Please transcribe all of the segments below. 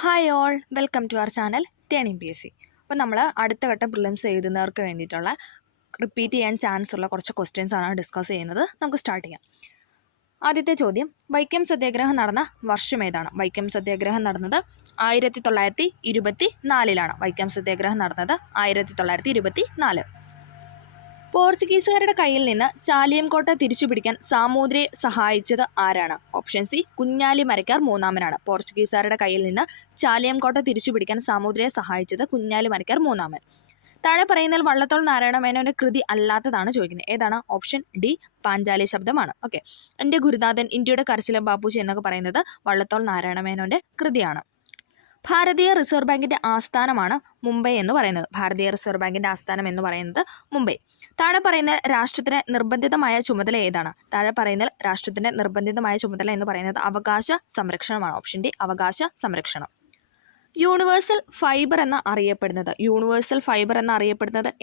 Hi all, welcome to our channel turning PSC. അപ്പോൾ നമ്മൾ അടുത്ത ഘട്ടം പ്രിലിംസ് എഴുതുന്നവർക്ക് വേണ്ടിയിട്ടുള്ള റിപ്പീറ്റ് ചെയ്യാൻ ചാൻസ് ഉള്ള കുറച്ച് ക്വസ്റ്റ്യൻസ് ആണ് ഡിസ്കസ് ചെയ്യുന്നത്. നമുക്ക് സ്റ്റാർട്ട് ചെയ്യാം. ആദ്യത്തെ ചോദ്യം, വൈക്കം സത്യാഗ്രഹം നടന്ന വർഷം ഏതാണ്? വൈക്കം സത്യാഗ്രഹം നടന്നത് 1924 വൈക്കം സത്യാഗ്രഹം നടന്നത് 1924. പോർച്ചുഗീസുകാരുടെ കയ്യിൽ നിന്ന് ചാലിയംകോട്ട തിരിച്ചുപിടിക്കാൻ സാമൂതിരിയെ സഹായിച്ചത് ആരാണ്? ഓപ്ഷൻ സി, കുഞ്ഞാലി മരക്കാർ മൂന്നാമനാണ്. പോർച്ചുഗീസുകാരുടെ കയ്യിൽ നിന്ന് ചാലിയംകോട്ട തിരിച്ചുപിടിക്കാൻ സാമൂതിരിയെ സഹായിച്ചത് കുഞ്ഞാലി മരക്കാർ മൂന്നാമൻ. താഴെ പറയുന്നതിൽ വള്ളത്തോൾ നാരായണ മേനോന്റെ കൃതി അല്ലാത്തതാണ് ചോദിക്കുന്നത്. ഏതാണ്? ഓപ്ഷൻ ഡി, പാഞ്ചാലി ശബ്ദമാണ്. ഓക്കെ, എൻ്റെ ഗുരുനാഥൻ, ഇന്ത്യയുടെ കരച്ചിലം ബാപ്പുജി എന്നൊക്കെ പറയുന്നത് വള്ളത്തോൾ നാരായണ മേനോന്റെ കൃതിയാണ്. ഭാരതീയ റിസർവ് ബാങ്കിന്റെ ആസ്ഥാനമാണ് മുംബൈ എന്ന് പറയുന്നത്. ഭാരതീയ റിസർവ് ബാങ്കിന്റെ ആസ്ഥാനം എന്ന് പറയുന്നത് മുംബൈ. താഴെ പറയുന്ന രാഷ്ട്രത്തിന് നിർബന്ധിതമായ ചുമതല ഏതാണ്? താഴെ പറയുന്ന രാഷ്ട്രത്തിന്റെ നിർബന്ധിതമായ ചുമതല എന്ന് പറയുന്നത് അവകാശ സംരക്ഷണമാണ്. ഓപ്ഷൻ ഡി, അവകാശ സംരക്ഷണം. യൂണിവേഴ്സൽ ഫൈബർ എന്ന് അറിയപ്പെടുന്നത്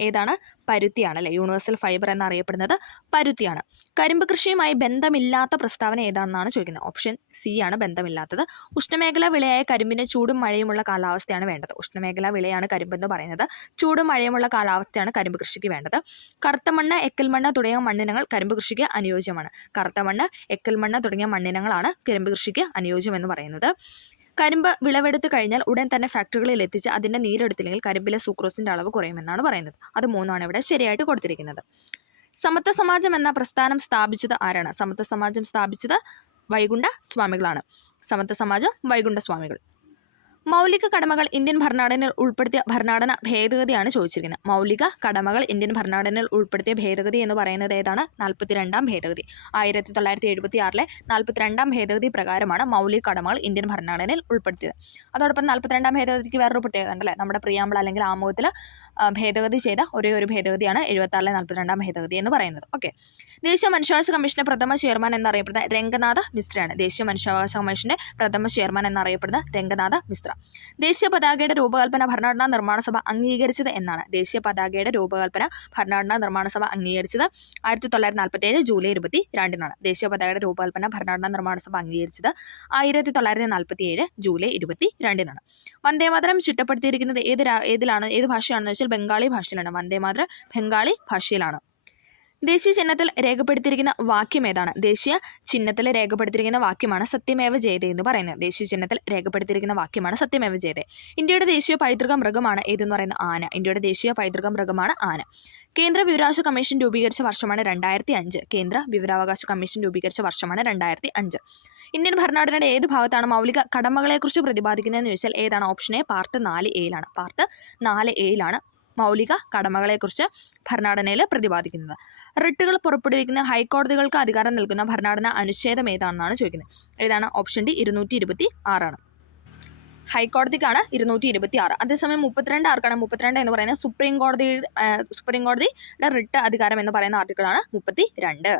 ഏതാണ്? പരുത്തിയാണ് അല്ലെ. യൂണിവേഴ്സൽ ഫൈബർ എന്ന് അറിയപ്പെടുന്നത് പരുത്തിയാണ്. കരിമ്പ് കൃഷിയുമായി ബന്ധമില്ലാത്ത പ്രസ്താവന ഏതാണെന്നാണ് ചോദിക്കുന്നത്. ഓപ്ഷൻ സി ആണ് ബന്ധമില്ലാത്തത്. ഉഷ്ണമേഖലാ വിളയായ കരിമ്പിന് ചൂടും മഴയുമുള്ള കാലാവസ്ഥയാണ് വേണ്ടത്. ഉഷ്ണമേഖലാ വിളയാണ് കരിമ്പ് എന്ന് പറയുന്നത്. ചൂടും മഴയുമുള്ള കാലാവസ്ഥയാണ് കരിമ്പ് കൃഷിക്ക് വേണ്ടത്. കറുത്ത മണ്ണ്, എക്കൽ മണ്ണ് തുടങ്ങിയ മണ്ണിനങ്ങൾ കരിമ്പ് കൃഷിക്ക് അനുയോജ്യമാണ്. കറുത്ത മണ്ണ്, എക്കൽ മണ്ണ് തുടങ്ങിയ മണ്ണിനങ്ങളാണ് കരിമ്പ് കൃഷിക്ക് അനുയോജ്യം എന്ന് പറയുന്നത്. കരിമ്പ് വിളവെടുത്ത് കഴിഞ്ഞാൽ ഉടൻ തന്നെ ഫാക്ടറികളിൽ എത്തിച്ച് അതിൻ്റെ നീരെടുത്തില്ലെങ്കിൽ കരിമ്പിലെ സൂക്രോസിൻ്റെ അളവ് കുറയുമെന്നാണ് പറയുന്നത്. അത് മൂന്നാണ് ഇവിടെ ശരിയായിട്ട് കൊടുത്തിരിക്കുന്നത്. സമത്വ സമാജം എന്ന പ്രസ്ഥാനം സ്ഥാപിച്ചത് ആരാണ്? സമത്വ സമാജം സ്ഥാപിച്ചത് വൈകുണ്ഠ സ്വാമികളാണ്. സമത്വ സമാജം വൈകുണ്ഠ സ്വാമികൾ. മൗലിക കടമകൾ ഇന്ത്യൻ ഭരണഘടനയിൽ ഉൾപ്പെടുത്തിയ ഭരണഘടന ഭേദഗതിയാണ് ചോദിച്ചിരിക്കുന്നത്. മൗലിക കടമകൾ ഇന്ത്യൻ ഭരണഘടനയിൽ ഉൾപ്പെടുത്തിയ ഭേദഗതി എന്ന് പറയുന്നത് ഏതാണ്? 42ാം ഭേദഗതി. 1976 42ാം ഭേദഗതി പ്രകാരമാണ് മൗലിക കടമകൾ ഇന്ത്യൻ ഭരണഘടനയിൽ ഉൾപ്പെടുത്തിയത്. അതോടൊപ്പം 42ാം ഭേദഗതിക്ക് വേറൊരു പ്രത്യേകത ഉണ്ടല്ലേ. നമ്മുടെ പ്രിയാമ്പിൾ അല്ലെങ്കിൽ ആമുഖത്തിൽ ഭേദഗതി ചെയ്ത ഒരേ ഒരു ഭേദഗതിയാണ് 76 42ാം ഭേദഗതി എന്ന് പറയുന്നത്. ഓക്കെ, ദേശീയ മനുഷ്യാവകാശ കമ്മീഷന്റെ പ്രഥമ ചെയർമാൻ എന്നറിയപ്പെടുന്ന രംഗനാഥ മിശ്രയാണ്. ദേശീയ മനുഷ്യാവകാശ കമ്മീഷന്റെ പ്രഥമ ചെയർമാൻ എന്നറിയപ്പെടുന്ന രംഗനാഥ മിശ്ര. ദേശീയ പതാകയുടെ രൂപകൽപ്പന ഭരണഘടനാ നിർമ്മാണ സഭ അംഗീകരിച്ചത് എന്നാണ്? ദേശീയ പതാകയുടെ രൂപകൽപ്പന ഭരണഘടനാ നിർമ്മാണ സഭ അംഗീകരിച്ചത് 1947 ജൂലൈ 22 ദേശീയ പതാകയുടെ രൂപകൽപ്പന ഭരണഘടനാ നിർമ്മാണ സഭ അംഗീകരിച്ചത് 1947 ജൂലൈ 22 വന്ദേമാതരം ചിട്ടപ്പെടുത്തിയിരിക്കുന്നത് ഏത് ഭാഷയാണെന്ന് വെച്ചാൽ ബംഗാളി ഭാഷയിലാണ്. വന്ദേമാതരം ബംഗാളി ഭാഷയിലാണ്. ദേശീയ ചിഹ്നത്തിൽ രേഖപ്പെടുത്തിയിരിക്കുന്ന വാക്യം ഏതാണ്? ദേശീയ ചിഹ്നത്തിൽ രേഖപ്പെടുത്തിയിരിക്കുന്ന വാക്യമാണ് സത്യമേവ ജയതേ എന്ന് പറയുന്നത്. ദേശീയ ചിഹ്നത്തിൽ രേഖപ്പെടുത്തിയിരിക്കുന്ന വാക്യമാണ് സത്യമേവ ജയതേ. ഇന്ത്യയുടെ ദേശീയ പൈതൃക മൃഗമാണ് ഏതെന്ന് പറയുന്നത്? ആന. ഇന്ത്യയുടെ ദേശീയ പൈതൃക മൃഗമാണ് ആന. കേന്ദ്ര വിവരാവകാശ കമ്മീഷൻ രൂപീകരിച്ച വർഷമാണ് 2005. കേന്ദ്ര വിവരാവകാശ കമ്മീഷൻ രൂപീകരിച്ച വർഷമാണ് 2005. ഇന്ത്യൻ ഭരണഘടനയുടെ ഏത് ഭാഗത്താണ് മൗലിക കടമകളെക്കുറിച്ച് പ്രതിപാദിക്കുന്നതെന്ന് ചോദിച്ചാൽ ഏതാണ്? Option A, part 4A part 4A മൗലിക കടമകളെക്കുറിച്ച് ഭരണഘടനയിൽ പ്രതിപാദിക്കുന്നത്. റിട്ടുകൾ പുറപ്പെടുവിക്കുന്ന ഹൈക്കോടതികൾക്ക് അധികാരം നൽകുന്ന ഭരണഘടന അനുച്ഛേദം ഏതാണെന്നാണ് ചോദിക്കുന്നത്. ഏതാണ്? Option D, 226 ഹൈക്കോടതിക്കാണ് 226. അതേസമയം 32 ആർക്കാണ്? 32 എന്ന് പറയുന്നത് സുപ്രീം കോടതിയുടെ റിട്ട് അധികാരം എന്ന് പറയുന്ന ആർട്ടിക്കിളാണ് 32.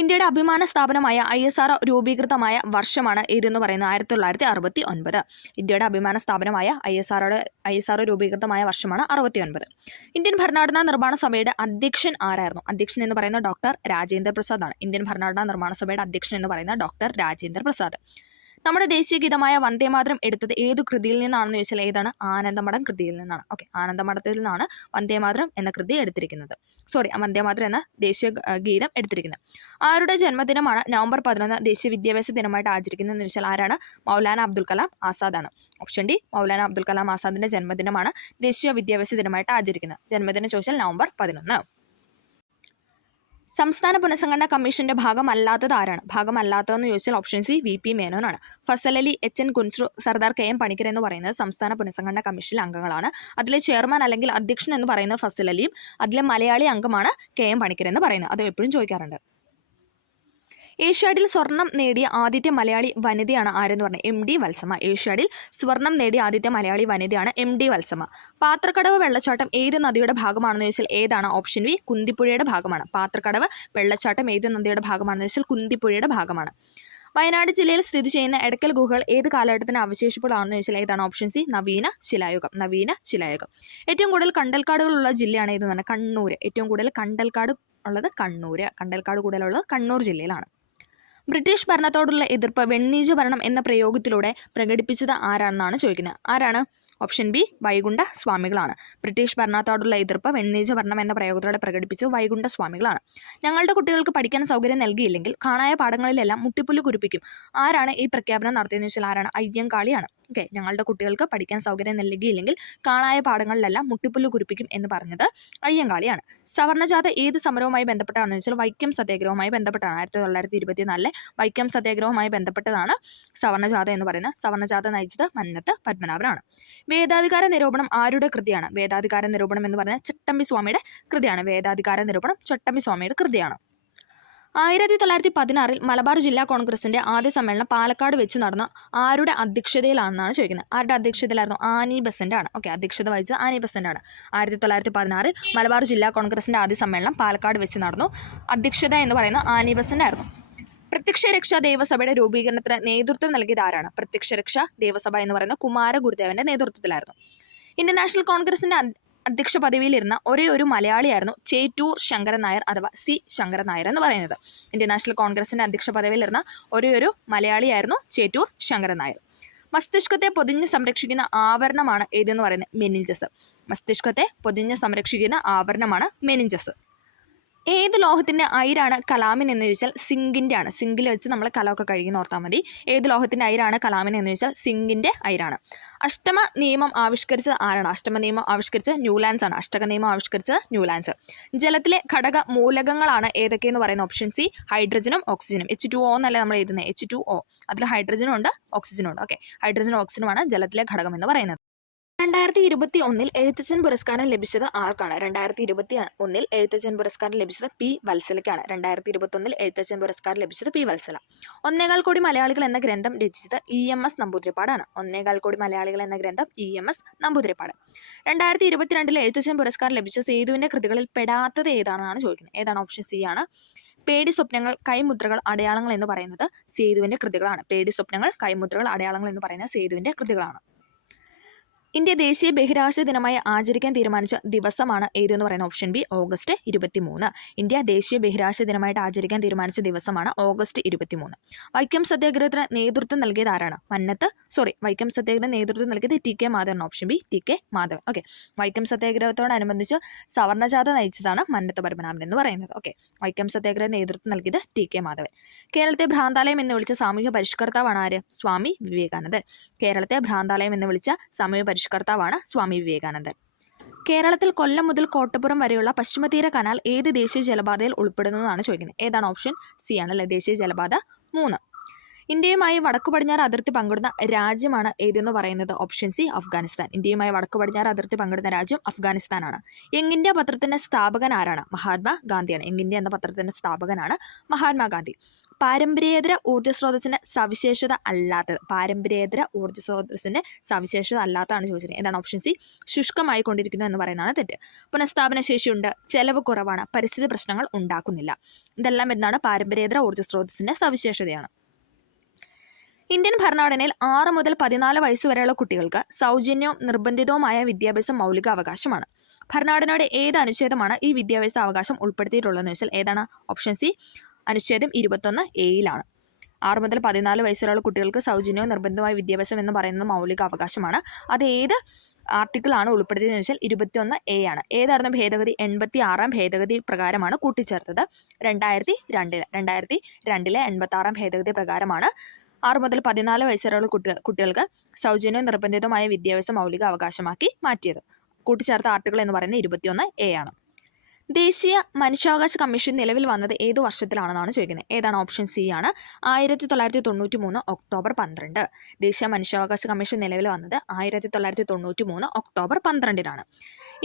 ഇന്ത്യയുടെ അഭിമാന സ്ഥാപനമായ ISRO രൂപീകൃതമായ വർഷമാണ് ഏതെന്ന് പറയുന്നത്? 1969. ഇന്ത്യയുടെ അഭിമാന സ്ഥാപനമായ ISRO രൂപീകൃതമായ വർഷമാണ് 69. ഇന്ത്യൻ ഭരണഘടനാ നിർമ്മാണ സഭയുടെ അധ്യക്ഷൻ ആരായിരുന്നു? അധ്യക്ഷൻ എന്ന് പറയുന്നത് ഡോക്ടർ രാജേന്ദ്ര പ്രസാദ് ആണ്. ഇന്ത്യൻ ഭരണഘടനാ നിർമ്മാണ സഭയുടെ അധ്യക്ഷൻ എന്ന് പറയുന്നത് ഡോക്ടർ രാജേന്ദ്ര പ്രസാദ്. നമ്മുടെ ദേശീയ ഗീതമായ വന്ദേമാതരം എടുത്തത് ഏതു കൃതിയിൽ നിന്നാണെന്ന് ചോദിച്ചാൽ ഏതാണ്? ആനന്ദമഠം കൃതിയിൽ നിന്നാണ്. ഓക്കെ, ആനന്ദമഠത്തിൽ നിന്നാണ് വന്ദേമാതരം എന്ന കൃതി എടുത്തിരിക്കുന്നത്. വന്ദേമാതരം എന്ന ദേശീയ ഗീതം എടുത്തിരിക്കുന്നത്. ആരുടെ ജന്മദിനമാണ് നവംബർ 11 ദേശീയ വിദ്യാഭ്യാസ ദിനമായിട്ട് ആചരിക്കുന്നതെന്ന് ചോദിച്ചാൽ ആരാണ്? മൗലാന അബ്ദുൽ കലാം ആസാദാണ്. ഓപ്ഷൻ ഡി, മൗലാന അബ്ദുൽ കലാം ആസാദിന്റെ ജന്മദിനമാണ് ദേശീയ വിദ്യാഭ്യാസ ദിനമായിട്ട് ആചരിക്കുന്നത്. ജന്മദിനം ചോദിച്ചാൽ നവംബർ 11. സംസ്ഥാന പുനഃസംഘടനാ കമ്മീഷന്റെ ഭാഗമല്ലാത്തത് ആരാണ്? ഭാഗമല്ലാത്തതെന്ന് ചോദിച്ചാൽ ഓപ്ഷൻ സി, VP മേനോനാണ്. ഫസൽ അലി, HN കുൻസ്രു, സർദാർ KM പണിക്കർ എന്ന് പറയുന്നത് സംസ്ഥാന പുനഃസംഘടനാ കമ്മീഷനിലെ അംഗങ്ങളാണ്. അതിലെ ചെയർമാൻ അല്ലെങ്കിൽ അധ്യക്ഷൻ എന്ന് പറയുന്നത് ഫസൽ അലിയും അതിലെ മലയാളി അംഗമാണ് KM പണിക്കർ എന്ന് പറയുന്നത്. അത് എപ്പോഴും ചോദിക്കാറുണ്ട്. ഏഷ്യാഡിൽ സ്വർണം നേടിയ ആദ്യത്തെ മലയാളി വനിതയാണ് ആരെന്ന് പറഞ്ഞത്? MD വത്സമ. ഏഷ്യാഡിൽ സ്വർണം നേടിയ ആദ്യത്തെ മലയാളി വനിതയാണ് MD വത്സമ. പാത്രക്കടവ് വെള്ളച്ചാട്ടം ഏത് നദിയുടെ ഭാഗമാണെന്ന് ചോദിച്ചാൽ ഏതാണ്? ഓപ്ഷൻ ബി, കുന്തിപ്പുഴയുടെ ഭാഗമാണ്. പാത്രക്കടവ് വെള്ളച്ചാട്ടം ഏത് നദിയുടെ ഭാഗമാണെന്ന് ചോദിച്ചാൽ കുന്തിപ്പുഴയുടെ ഭാഗമാണ്. വയനാട് ജില്ലയിൽ സ്ഥിതി ചെയ്യുന്ന എടക്കൽ ഗുഹകൾ ഏത് കാലഘട്ടത്തിന് അവശേഷിപ്പുകളാണെന്ന് ചോദിച്ചാൽ ഏതാണ്? ഓപ്ഷൻ സി, നവീന ശിലായുഗം. ഏറ്റവും കൂടുതൽ കണ്ടൽക്കാടുകളുള്ള ജില്ലയാണ് ഏതെന്ന് പറഞ്ഞാൽ കണ്ണൂർ. ഏറ്റവും കൂടുതൽ കണ്ടൽക്കാട് ഉള്ളത് കണ്ണൂർ. കണ്ടൽക്കാട് കൂടുതലുള്ളത് കണ്ണൂർ ജില്ലയിലാണ്. ബ്രിട്ടീഷ് ഭരണത്തോടുള്ള എതിർപ്പ് വെണ്ണീജ ഭരണം എന്ന പ്രയോഗത്തിലൂടെ പ്രകടിപ്പിച്ചത് ആരാണെന്നാണ് ചോദിക്കുന്നത്. ആരാണ്? ഓപ്ഷൻ ബി വൈകുണ്ഠ സ്വാമികളാണ്. ബ്രിട്ടീഷ് ഭരണത്തോടുള്ള എതിർപ്പ് വെണ്ണീജ ഭരണം എന്ന പ്രയോഗത്തിലൂടെ പ്രകടിപ്പിച്ചത് വൈകുണ്ഠ സ്വാമികളാണ്. ഞങ്ങളുടെ കുട്ടികൾക്ക് പഠിക്കാൻ സൗകര്യം നൽകിയില്ലെങ്കിൽ കാണായ പാഠങ്ങളിലെല്ലാം മുട്ടിപ്പുല്ല് കുരിപ്പിക്കും. ആരാണ് ഈ പ്രഖ്യാപനം നടത്തിയതെന്ന് വെച്ചാൽ ആരാണ്? അയ്യങ്കാളിയാണ്. ഓക്കെ, ഞങ്ങളുടെ കുട്ടികൾക്ക് പഠിക്കാൻ സൗകര്യം നൽകിയില്ലെങ്കിൽ കാണായ പാഠങ്ങളിലെല്ലാം മുട്ടിപ്പുല്ല് കുരിപ്പിക്കും എന്ന് പറഞ്ഞത് അയ്യങ്കാളിയാണ്. സവർണജാഥ ഏത് സമരവുമായി ബന്ധപ്പെട്ടാണെന്ന് വെച്ചാൽ വൈക്കം സത്യാഗ്രഹവുമായി ബന്ധപ്പെട്ടാണ്. 1924 വൈക്കം സത്യാഗ്രഹവുമായി ബന്ധപ്പെട്ടതാണ് സവർണജാഥ എന്ന് പറയുന്നത്. സവർണജാഥ നയിച്ചത് മന്നത്ത് പത്മനാഭനാണ്. വേദാധികാര നിരൂപണം ആരുടെ കൃതിയാണ്? വേദാധികാര നിരൂപണം എന്ന് പറഞ്ഞാൽ ചട്ടമ്പി സ്വാമിയുടെ കൃതിയാണ്. വേദാധികാര നിരൂപണം ചട്ടമ്പി സ്വാമിയുടെ കൃതിയാണ്. 1916 മലബാർ ജില്ലാ കോൺഗ്രസിന്റെ ആദ്യ സമ്മേളനം പാലക്കാട് വെച്ച് നടന്ന ആരുടെ അധ്യക്ഷതയിലാണെന്നാണ് ചോദിക്കുന്നത്. ആരുടെ അധ്യക്ഷതയിലായിരുന്നു? ആനി ബസന്റ് ആണ്. ഓക്കെ, അധ്യക്ഷത വഹിച്ചത് ആനി ബസന്റ് ആണ്. 1916 മലബാർ ജില്ലാ കോൺഗ്രസിന്റെ ആദ്യ സമ്മേളനം പാലക്കാട് വെച്ച് നടന്നു. അധ്യക്ഷത എന്ന് പറയുന്നത് ആനി ബസന്റ് ആയിരുന്നു. പ്രത്യക്ഷ രക്ഷാ ദേവസഭയുടെ രൂപീകരണത്തിന് നേതൃത്വം നൽകിയത് ആരാണ്? പ്രത്യക്ഷ രക്ഷാ ദേവസഭ എന്ന് പറയുന്ന കുമാര ഗുരുദേവന്റെ നേതൃത്വത്തിലായിരുന്നു. ഇന്ത്യൻ നാഷണൽ കോൺഗ്രസിന്റെ അധ്യക്ഷ പദവിയിലിരുന്ന ഒരേ ഒരു മലയാളിയായിരുന്നു ചേറ്റൂർ ശങ്കരൻ നായർ അഥവാ സി ശങ്കരൻ നായർ എന്ന് പറയുന്നത്. ഇന്ത്യൻ നാഷണൽ കോൺഗ്രസിന്റെ അധ്യക്ഷ പദവിയിലിരുന്ന ഒരേ ഒരു മലയാളിയായിരുന്നു ചേറ്റൂർ ശങ്കരൻ നായർ. മസ്തിഷ്കത്തെ പൊതിഞ്ഞ് സംരക്ഷിക്കുന്ന ആവരണമാണ് ഏതെന്ന് പറയുന്നത്? മെനിഞ്ചസ്. മസ്തിഷ്കത്തെ പൊതിഞ്ഞ് സംരക്ഷിക്കുന്ന ആവരണമാണ് മെനിഞ്ചസ്. ഏത് ലോഹത്തിന്റെ അയിരാണ് കലാമിൻ എന്ന് ചോദിച്ചാൽ സിങ്കിന്റെ ആണ്. സിങ്കിൽ വെച്ച് നമ്മൾ കലമൊക്കെ കഴുകി ഓർത്താൽ മതി. ഏത് ലോഹത്തിന്റെ അയിരാണ് കലാമിൻ എന്ന് ചോദിച്ചാൽ സിങ്കിന്റെ അയിരാണ്. അഷ്ടമ നിയമം ആവിഷ്കരിച്ചത് ആരാണ്? അഷ്ടമ നിയമം ആവിഷ്കരിച്ചത് ന്യൂലാൻഡ്സ് ആണ്. അഷ്ടക നിയമം ആവിഷ്കരിച്ചത് ന്യൂലാൻഡ്സ്. ജലത്തിലെ ഘടക മൂലകങ്ങളാണ് ഏതൊക്കെയെന്ന് പറയുന്നത്? ഓപ്ഷൻ സി ഹൈഡ്രജനും ഓക്സിജനും. H2O എന്നല്ല നമ്മൾ എഴുതുന്നത്, H2O. അതിൽ ഹൈഡ്രജനും ഉണ്ട് ഓക്സിജനും ഉണ്ട്. ഓക്കെ, ഹൈഡ്രജനും ഓക്സിജനുമാണ് ജലത്തിലെ ഘടകം എന്ന് പറയുന്നത്. 2021 എഴുത്തച്ഛൻ പുരസ്കാരം ലഭിച്ചത് ആർക്കാണ്? 2021 എഴുത്തച്ഛൻ പുരസ്കാരം ലഭിച്ചത് പി വത്സലയ്ക്കാണ്. 2021 എഴുത്തച്ഛൻ പുരസ്കാരം ലഭിച്ചത് പി വത്സല. 1.25 കോടി മലയാളികൾ എന്ന ഗ്രന്ഥം രചിച്ചത് EMS നമ്പൂതിരിപ്പാടാണ്. 1.25 കോടി മലയാളികൾ എന്ന ഗ്രന്ഥം EMS നമ്പൂതിരിപ്പാട്. 2022 എഴുത്തച്ഛൻ പുരസ്കാരം ലഭിച്ച സേതുവിന്റെ കൃതികളിൽ പെടാത്തത് ഏതാണെന്നാണ് ചോദിക്കുന്നത്. ഏതാണ്? ഓപ്ഷൻ സി ആണ്. പേടി സ്വപ്നങ്ങൾ, കൈമുദ്രകൾ, അടയാളങ്ങൾ എന്ന് പറയുന്നത് സേതുവിന്റെ കൃതികളാണ്. പേടി സ്വപ്നങ്ങൾ, കൈമുദ്രകൾ, അടയാളങ്ങൾ എന്ന് പറയുന്നത് സേതുവിന്റെ കൃതികളാണ്. ഇന്ത്യ ദേശീയ ബഹിരാകാശ ദിനമായി ആചരിക്കാൻ തീരുമാനിച്ച ദിവസമാണ് ഏതെന്ന് പറയുന്നത്? Option B August 23. ഇന്ത്യ ദേശീയ ബഹിരാകാശ ദിനമായിട്ട് ആചരിക്കാൻ തീരുമാനിച്ച ദിവസമാണ് ഓഗസ്റ്റ് 23. വൈക്കം സത്യാഗ്രഹത്തിന് നേതൃത്വം നൽകിയത് ആരാണ്? വൈക്കം സത്യാഗ്രഹം നേതൃത്വം നൽകിയത് TK Madhavan. Option B TK Madhavan. Okay, Vaikom സത്യാഗ്രഹത്തോടനുബന്ധിച്ച് സവർണജാഥ നയിച്ചതാണ് മന്നത്ത് പത്മനാഭൻ എന്ന് പറയുന്നത്. ഓക്കെ, വൈക്കം സത്യാഗ്രഹം നേതൃത്വം നൽകിയത് TK മാധവൻ. കേരളത്തെ ഭ്രാന്താലയം എന്ന് വിളിച്ച സാമൂഹ്യ പരിഷ്കർത്താവാണ് ആര്? സ്വാമി വിവേകാനന്ദൻ. കേരളത്തെ ഭ്രാന്താലയം എന്ന് വിളിച്ച സാമൂഹ്യ പരിഷ്കർത്താവാണ് സ്വാമി വിവേകാനന്ദൻ. കേരളത്തിൽ കൊല്ലം മുതൽ കോട്ടപ്പുറം വരെയുള്ള പശ്ചിമതീര കനാൽ ഏത് ദേശീയ ജലപാതയിൽ ഉൾപ്പെടുന്നതാണ് ചോദിക്കുന്നത്. ഏതാണ്? ഓപ്ഷൻ സി ആണ് അല്ലെ, ദേശീയ ജലപാത 3. ഇന്ത്യയുമായി വടക്കു പടിഞ്ഞാറ് അതിർത്തി പങ്കിടുന്ന രാജ്യമാണ് ഏതെന്ന് പറയുന്നത്? Option C Afghanistan. ഇന്ത്യയുമായി വടക്കു പടിഞ്ഞാറ് അതിർത്തി പങ്കിടുന്ന രാജ്യം അഫ്ഗാനിസ്ഥാനാണ്. യങ് ഇന്ത്യ പത്രത്തിന്റെ സ്ഥാപകൻ ആരാണ്? മഹാത്മാ ഗാന്ധിയാണ്. യങ് ഇന്ത്യ എന്ന പത്രത്തിന്റെ സ്ഥാപകനാണ് മഹാത്മാഗാന്ധി. പാരമ്പര്യേതര ഊർജ്ജ സ്രോതസ്സിന്റെ സവിശേഷത അല്ലാത്തത്. പാരമ്പര്യേതര ഊർജ്ജ സ്രോതസ്സിന്റെ സവിശേഷത അല്ലാത്തതാണ് ചോദിച്ചത്. ഏതാണ്? ഓപ്ഷൻ സി ശുഷ്കമായി കൊണ്ടിരിക്കുന്നു എന്ന് പറയുന്നതാണ് തെറ്റ്. പുനഃസ്ഥാപന ശേഷിയുണ്ട്, ചെലവ് കുറവാണ്, പരിസ്ഥിതി പ്രശ്നങ്ങൾ ഉണ്ടാക്കുന്നില്ല. ഇതെല്ലാം എന്താണ്? പാരമ്പര്യേതര ഊർജ്ജ സ്രോതസ്സിന്റെ സവിശേഷതയാണ്. ഇന്ത്യൻ ഭരണഘടനയിൽ 6 മുതൽ 14 വയസ്സ് വരെയുള്ള കുട്ടികൾക്ക് സൗജന്യവും നിർബന്ധിതവുമായ വിദ്യാഭ്യാസം മൗലിക അവകാശമാണ്. ഭരണഘടനയുടെ ഏത് അനുച്ഛേദമാണ് ഈ വിദ്യാഭ്യാസ അവകാശം ഉൾപ്പെടുത്തിയിട്ടുള്ളതെന്ന് വെച്ചാൽ ഏതാണ്? ഓപ്ഷൻ സി അനുച്ഛേദം 21A 6 മുതൽ 14 വയസ്സ് വരെയുള്ള കുട്ടികൾക്ക് സൗജന്യവും നിർബന്ധമായ വിദ്യാഭ്യാസം എന്ന് പറയുന്നത് മൗലിക അവകാശമാണ്. അത് ഏത് ആർട്ടിക്കിളാണ് ഉൾപ്പെടുത്തിയതെന്ന് വെച്ചാൽ 21A ആണ്. ഏതായിരുന്നു ഭേദഗതി? 86 ഭേദഗതി പ്രകാരമാണ് കൂട്ടിച്ചേർത്തത്. 2002 86 ഭേദഗതി പ്രകാരമാണ് 6 മുതൽ 14 വയസ്സ് വരെയുള്ള കുട്ടികൾക്ക് സൗജന്യവും നിർബന്ധിതമായ വിദ്യാഭ്യാസം മൗലിക അവകാശമാക്കി മാറ്റിയത്. കൂട്ടിച്ചേർത്ത ആർട്ടിക്കിൾ എന്ന് പറയുന്നത് 21A ആണ്. ദേശീയ മനുഷ്യാവകാശ കമ്മീഷൻ നിലവിൽ വന്നത് ഏത് വർഷത്തിലാണെന്നാണ് ചോദിക്കുന്നത്. ഏതാണ്? ഓപ്ഷൻ സി ആണ്. 1993 ഒക്ടോബർ 12. ദേശീയ മനുഷ്യാവകാശ കമ്മീഷൻ നിലവിൽ വന്നത് 1993 ഒക്ടോബർ 12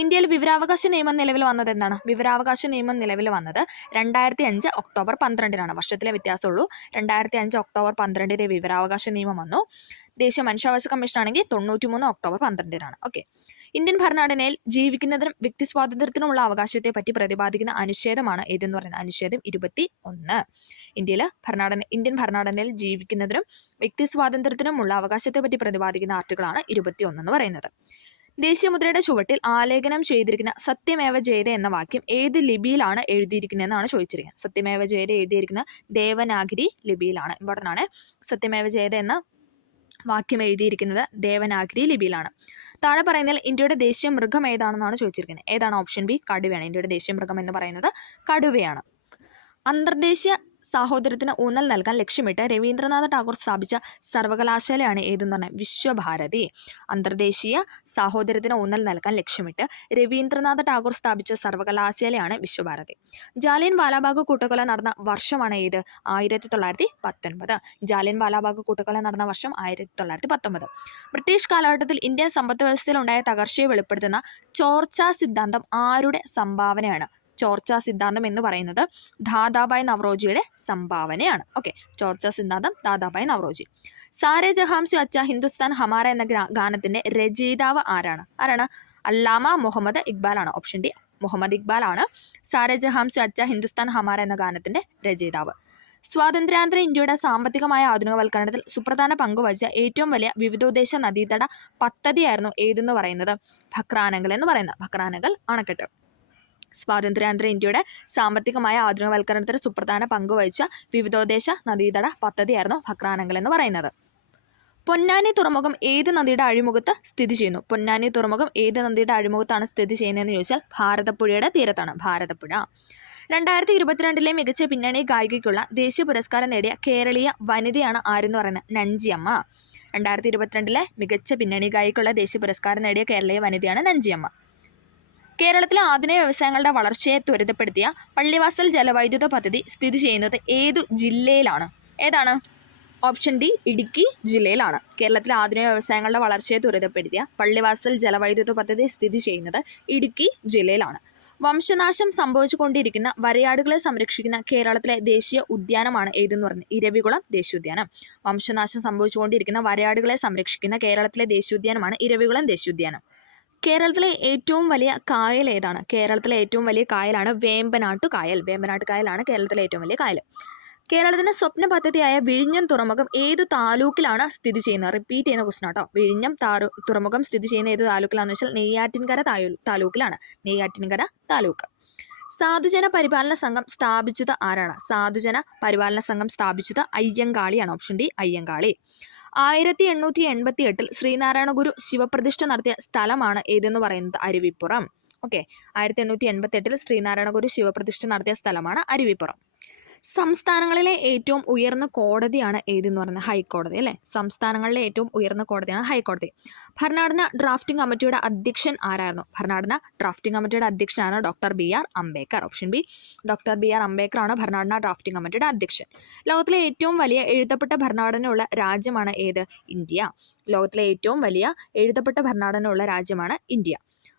ഇന്ത്യയിൽ വിവരാവകാശ നിയമം നിലവിൽ വന്നത് എന്താണ്? വിവരാവകാശ നിയമം നിലവിൽ വന്നത് 2005 ഒക്ടോബർ 12 വർഷത്തിലെ വ്യത്യാസമുള്ളൂ. 2005 ഒക്ടോബർ 12 വിവരാവകാശ നിയമം വന്നു. ദേശീയ മനുഷ്യാവകാശ കമ്മീഷൻ ആണെങ്കിൽ 93 ഒക്ടോബർ 12 ഓക്കെ. ഇന്ത്യൻ ഭരണഘടനയിൽ ജീവിക്കുന്നതിനും വ്യക്തി സ്വാതന്ത്ര്യത്തിനുമുള്ള അവകാശത്തെ പറ്റി പ്രതിപാദിക്കുന്ന അനുച്ഛേദമാണ് ഏതെന്ന് പറയുന്നത്? അനുച്ഛേദം 21. ഇന്ത്യൻ ഭരണഘടനയിൽ ജീവിക്കുന്നതിനും വ്യക്തി സ്വാതന്ത്ര്യത്തിനുമുള്ള അവകാശത്തെ പറ്റി പ്രതിപാദിക്കുന്ന ആർട്ടിക്കിളാണ് 21 എന്ന് പറയുന്നത്. ദേശീയമുദ്രയുടെ ചുവട്ടിൽ ആലേഖനം ചെയ്തിരിക്കുന്ന സത്യമേവ ജയതേ എന്ന വാക്യം ഏത് ലിപിയിലാണ് എഴുതിയിരിക്കുന്നതെന്നാണ് ചോദിച്ചിരിക്കുന്നത്. സത്യമേവ ജയതേ എഴുതിയിരിക്കുന്ന ദേവനാഗരി ലിപിയിലാണ്. ഇമ്പോർട്ടൻ്റ് ആണ്. സത്യമേവ ജയതേ എന്ന വാക്യം എഴുതിയിരിക്കുന്നത് ദേവനാഗരി ലിപിയിലാണ്. താഴെ പറയുന്നതിൽ ഇന്ത്യയുടെ ദേശീയ മൃഗം ഏതാണെന്നാണ് ചോദിച്ചിരിക്കുന്നത്. ഏതാണ്? ഓപ്ഷൻ ബി കടുവയാണ്. ഇന്ത്യയുടെ ദേശീയ മൃഗം എന്ന് പറയുന്നത് കടുവയാണ്. അന്തർദേശീയ സാഹോദര്യത്തിന് ഊന്നൽ നൽകാൻ ലക്ഷ്യമിട്ട് രവീന്ദ്രനാഥ ടാഗോർ സ്ഥാപിച്ച സർവകലാശാലയാണ് ഏതെന്ന് പറഞ്ഞാൽ വിശ്വഭാരതി. അന്തർദേശീയ സാഹോദര്യത്തിന് ഊന്നൽ നൽകാൻ ലക്ഷ്യമിട്ട് രവീന്ദ്രനാഥ ടാഗോർ സ്ഥാപിച്ച സർവകലാശാലയാണ് വിശ്വഭാരതി. ജാലിയൻ വാലാബാഗ് കൂട്ടക്കൊല നടന്ന വർഷമാണ് ഏത്? 1919. ജാലിയൻ വാലാബാഗ് കൂട്ടക്കൊല നടന്ന വർഷം 1919. ബ്രിട്ടീഷ് കാലഘട്ടത്തിൽ ഇന്ത്യൻ സമ്പദ് വ്യവസ്ഥയിൽ ഉണ്ടായ തകർച്ചയെ വെളിപ്പെടുത്തുന്ന ചോർച്ചാ സിദ്ധാന്തം ആരുടെ സംഭാവനയാണ്? ചോർച്ചാ സിദ്ധാന്തം എന്ന് പറയുന്നത് ദാദാഭായ് നവറോജിയുടെ സംഭാവനയാണ്. ഓക്കെ, ചോർച്ചാ സിദ്ധാന്തം ദാദാഭായ് നവറോജി. സാരേ ജഹാംസു അച്ച ഹിന്ദുസ്ഥാൻ ഹമാര എന്ന ഗാനത്തിന്റെ രചയിതാവ് ആരാണ്? അല്ലാമ മുഹമ്മദ് ഇക്ബാൽ ആണ്. ഓപ്ഷൻ ഡി മുഹമ്മദ് ഇക്ബാൽ ആണ് സാരേ ജഹാംസു അച്ച ഹിന്ദുസ്ഥാൻ ഹമാര എന്ന ഗാനത്തിന്റെ രചയിതാവ്. സ്വാതന്ത്ര്യാനന്തര ഇന്ത്യയുടെ സാമ്പത്തികമായ ആധുനികവൽക്കരണത്തിൽ സുപ്രധാന പങ്കുവഹിച്ച ഏറ്റവും വലിയ വിവിധോദ്ദേശ നദീതട പദ്ധതിയായിരുന്നു ഏതെന്ന് പറയുന്നത്? ഭക്രാനങ്കൽ എന്ന് പറയുന്നത്. ഭക്രാനങ്കൽ അണക്കെട്ട്. സ്വാതന്ത്ര്യാനന്തര ഇന്ത്യയുടെ സാമ്പത്തികമായ ആധുനികവൽക്കരണത്തിൽ സുപ്രധാന പങ്കുവഹിച്ച വിവിധോദ്ദേശ നദീതട പദ്ധതിയായിരുന്നു ഭക്രാനങ്കൽ എന്ന് പറയുന്നത്. പൊന്നാനി തുറമുഖം ഏത് നദിയുടെ അഴിമുഖത്ത് സ്ഥിതി ചെയ്യുന്നു? പൊന്നാനി തുറമുഖം ഏത് നദിയുടെ അഴിമുഖത്താണ് സ്ഥിതി ചെയ്യുന്നതെന്ന് ചോദിച്ചാൽ ഭാരതപ്പുഴയുടെ തീരത്താണ്. ഭാരതപ്പുഴ. 2022 മികച്ച പിന്നണി ഗായികയ്ക്കുള്ള ദേശീയ പുരസ്കാരം നേടിയ കേരളീയ വനിതയാണ് ആരെന്ന് പറയുന്നത്? നഞ്ചിയമ്മ. 2022 മികച്ച പിന്നണി ഗായികയ്ക്കുള്ള ദേശീയ പുരസ്കാരം നേടിയ കേരളീയ വനിതയാണ് നഞ്ചിയമ്മ. കേരളത്തിലെ ആധുനിക വ്യവസായങ്ങളുടെ വളർച്ചയെ ത്വരിതപ്പെടുത്തിയ പള്ളിവാസൽ ജലവൈദ്യുത പദ്ധതി സ്ഥിതി ചെയ്യുന്നത് ഏതു ജില്ലയിലാണ്? ഏതാണ്? ഓപ്ഷൻ ഡി ഇടുക്കി ജില്ലയിലാണ്. കേരളത്തിലെ ആധുനിക വ്യവസായങ്ങളുടെ വളർച്ചയെ ത്വരിതപ്പെടുത്തിയ പള്ളിവാസൽ ജലവൈദ്യുത പദ്ധതി സ്ഥിതി ചെയ്യുന്നത് ഇടുക്കി ജില്ലയിലാണ്. വംശനാശം സംഭവിച്ചുകൊണ്ടിരിക്കുന്ന വരയാടുകളെ സംരക്ഷിക്കുന്ന കേരളത്തിലെ ദേശീയ ഉദ്യാനമാണ് ഏതെന്ന് പറയുന്നത്? ഇരവികുളം ദേശീയോദ്യാനം. വംശനാശം സംഭവിച്ചുകൊണ്ടിരിക്കുന്ന വരയാടുകളെ സംരക്ഷിക്കുന്ന കേരളത്തിലെ ദേശീയോദ്യാനമാണ് ഇരവികുളം ദേശീയോദ്യാനം. കേരളത്തിലെ ഏറ്റവും വലിയ കായൽ ഏതാണ്? കേരളത്തിലെ ഏറ്റവും വലിയ കായലാണ് വേമ്പനാട്ട് കായൽ. വേമ്പനാട്ട് കായലാണ് കേരളത്തിലെ ഏറ്റവും വലിയ കായൽ. കേരളത്തിന്റെ സ്വപ്ന പദ്ധതിയായ വിഴിഞ്ഞം തുറമുഖം ഏതു താലൂക്കിലാണ് സ്ഥിതി ചെയ്യുന്നത്? റിപ്പീറ്റ് ചെയ്യുന്ന ക്വസ്റ്റൻ ആട്ടോ. വിഴിഞ്ഞം തുറമുഖം സ്ഥിതി ചെയ്യുന്ന ഏത് താലൂക്കിലാണെന്ന് വെച്ചാൽ നെയ്യാറ്റിൻകര താലൂക്കിലാണ്. നെയ്യാറ്റിൻകര താലൂക്ക്. സാധുജന പരിപാലന സംഘം സ്ഥാപിച്ചത് ആരാണ്? സാധുജന പരിപാലന സംഘം സ്ഥാപിച്ചത് അയ്യങ്കാളിയാണ്. Option D Ayyankali. 1888 ശ്രീനാരായണ ഗുരു ശിവപ്രതിഷ്ഠ നടത്തിയ സ്ഥലമാണ് ഏതെന്ന് പറയുന്നത്? അരുവിപ്പുറം. ഓക്കെ, 1888 ശ്രീനാരായണ ഗുരു ശിവപ്രതിഷ്ഠ നടത്തിയ സ്ഥലമാണ് അരുവിപ്പുറം. സംസ്ഥാനങ്ങളിലെ ഏറ്റവും ഉയർന്ന കോടതിയാണ് ഏതെന്ന് പറയുന്നത്? ഹൈക്കോടതി അല്ലേ? സംസ്ഥാനങ്ങളിലെ ഏറ്റവും ഉയർന്ന കോടതിയാണ് ഹൈക്കോടതി. ഭരണഘടന ഡ്രാഫ്റ്റിംഗ് കമ്മിറ്റിയുടെ അധ്യക്ഷൻ ആരായിരുന്നു? ഭരണഘടന ഡ്രാഫ്റ്റിംഗ് കമ്മിറ്റിയുടെ അധ്യക്ഷനാണ് doctor BR Ambedkar. Option B doctor BR Ambedkar ആണ് ഭരണഘടന ഡ്രാഫ്റ്റിംഗ് കമ്മിറ്റിയുടെ അധ്യക്ഷൻ. ലോകത്തിലെ ഏറ്റവും വലിയ എഴുതപ്പെട്ട ഭരണഘടനയുള്ള രാജ്യമാണ് ഏത്? ഇന്ത്യ. ലോകത്തിലെ ഏറ്റവും വലിയ എഴുതപ്പെട്ട ഭരണഘടനയുള്ള രാജ്യമാണ് ഇന്ത്യ.